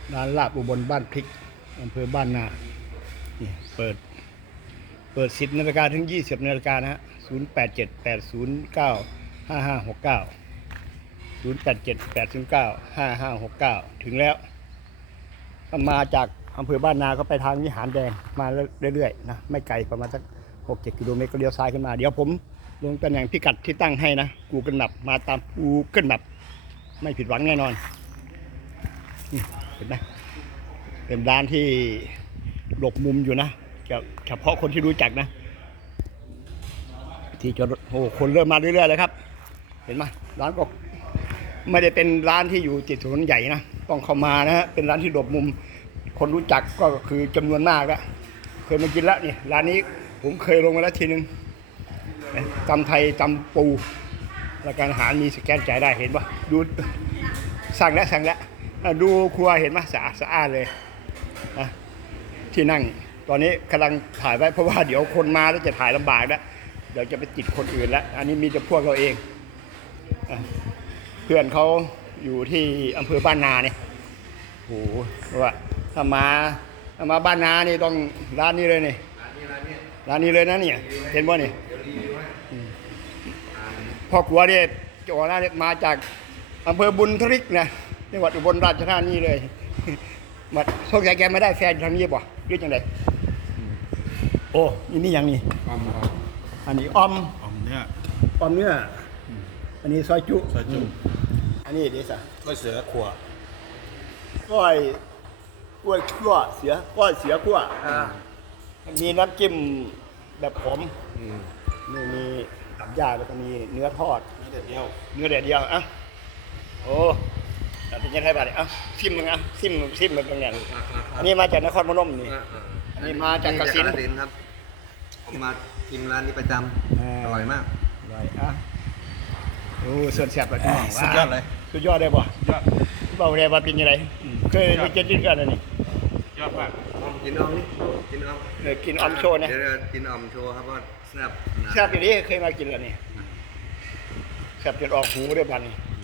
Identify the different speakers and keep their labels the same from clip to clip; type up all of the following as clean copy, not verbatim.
Speaker 1: ร้านลาบอุบลบ้านพริกอำเภอบ้านนานี่เปิด10 นาฬิกาถึง 20 นาฬิกานะฮะ0878095569 ถึงแล้วถ้ามาจากอำเภอบ้านนาก็ไปทางวิหารแดงมาเรื่อยๆนะไม่ไกลประมาณสัก 6-7 กิโลเมตรก็เลี้ยวซ้ายขึ้นมาเดี๋ยวผมลงตำแหน่งพิกัดที่ตั้งให้นะGoogle Mapมาตาม Google Mapไม่ผิดหวังแน่นอนเห็นไหมเป็นร้านที่หลบมุมอยู่นะเฉพาะคนที่รู้จักนะที่จอดรถโอ้คนเริ่มมาเรื่อยๆเลยครับเห็นไหมร้านก็ไม่ได้เป็นร้านที่อยู่ติดถนนใหญ่นะต้องเข้ามานะฮะเป็นร้านที่หลบมุมคนรู้จักก็คือจำนวนมากแล้วเคยมากินแล้วนี่ร้านนี้ผมเคยลงมาแล้วทีนึงตำไทยตำปูรายการอาหารมีสแกนจ่ายได้เห็นปะดูสั่งแล้วดูครัวเห็นไหมสะอาดเลยนะที่นั่งตอนนี้กำลังถ่ายไว้เพราะว่าเดี๋ยวคนมาแล้วจะถ่ายลำบากแล้วเดี๋ยวจะไปติดคนอื่นแล้วอันนี้มีแต่พวกเราเองเพื่อนเขาอยู่ที่อำเภอบ้านนาเนี่ยโอ้โหว่าถ้ามาบ้านนานี่ต้องร้านนี้เลยนี่ร้านนี้เลยนะเนี่ยเห็นบ่นี่พ่อครัวเนี่ยจังหวัดนั้นมาจากอำเภอบุญทริกนะจังหวัดอุบลราชธานีเลยมาโชคใจแกไม่ได้แฟนทางนี้ป่ะหรือจังไดโอ้นี่อย่างนี้อันนี้ออมเนื้ออันนี้ซอยจุอันนี้ดิสะก้อยเสือขั่วก้อยขั่วเสือขั่วมีน้ำจิ้มแบบขมนี่มีตับย่างแล้วก็มีเนื้อทอดเนื้อแดดเดียวอ่ะโอ้เป็นยังไงบ้างอ่ะซิมมึงอ่ะซิมมันเป็นอย่างอันนี้มาจากนครพนมนี่อันนี้มาจากกสิณ
Speaker 2: ครับผมมากินร้านนี้ประจำอร่อยมาก
Speaker 1: อร่อยอ่ะโอ้ส่วนแซ่บเลยพี่น้อง
Speaker 2: สุดยอดเลย
Speaker 1: สุดยอดเลยป่ะเบาแรงว่าเป็นยังไงเคยกินกันอันนี้
Speaker 2: ยอดมากกินออมนี่กินออม
Speaker 1: กินออมโชว์นะ
Speaker 2: เดี๋ยวกินออมโชว์ครับว่าแซ่บ
Speaker 1: อย่างนี้เคยมากินแล้วนี่แซ่บจนออกหูได้บัน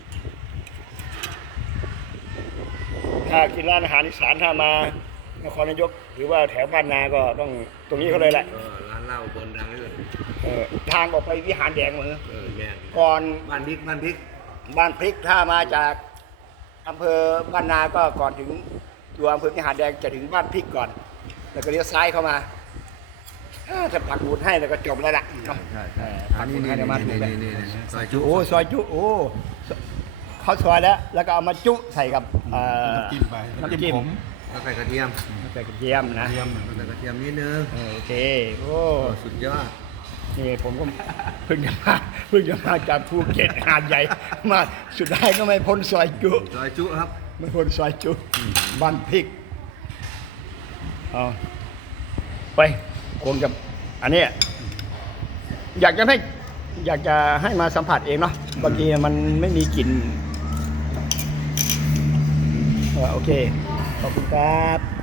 Speaker 1: ถ้ากินร้านอาหารอีสานถ้ามานครนายกหรือว่าแถวบ้านนาก็ต้องตรงนี้เขาเลยแหละ
Speaker 2: ร้านเหล้าบนดังเลย
Speaker 1: ทางออกไปวิหารแดงมือ
Speaker 2: แม่
Speaker 1: ก่อน
Speaker 2: บ้านพริก
Speaker 1: ถ้ามาจากอำเภอบ้านนาก็ก่อนถึงตัวอำเภอวิหารแดงจะถึงบ้านพริกก่อนแล้วก็เลี้ยวซ้ายเข้ามาถ้าปักหมุดให้แล้วก็จบแล้วล่ะ
Speaker 2: อันนี้ซอยจุ
Speaker 1: ซอยจุเขาซอยแล้วก็เอามาจุใส่กับ
Speaker 2: น้ำจิ้มแล้วใส่กระเทียมนะ
Speaker 1: ใส่กระเทียม
Speaker 2: นิดนึง
Speaker 1: โอเคโอ้
Speaker 2: สุดยอด
Speaker 1: นี่ผมก็เพิ่งจะมาจากภูเก็ตหาดใหญ่มาสุดท้ายก็ไม่พ้นซอยจุ
Speaker 2: ครับ
Speaker 1: ไม่พ้นซอยจุบ้านพริกไปคงจะอันนี้อยากจะให้มาสัมผัสเองเนาะบางทีมันไม่มีกลิ่นโอเคขอบคุณครับ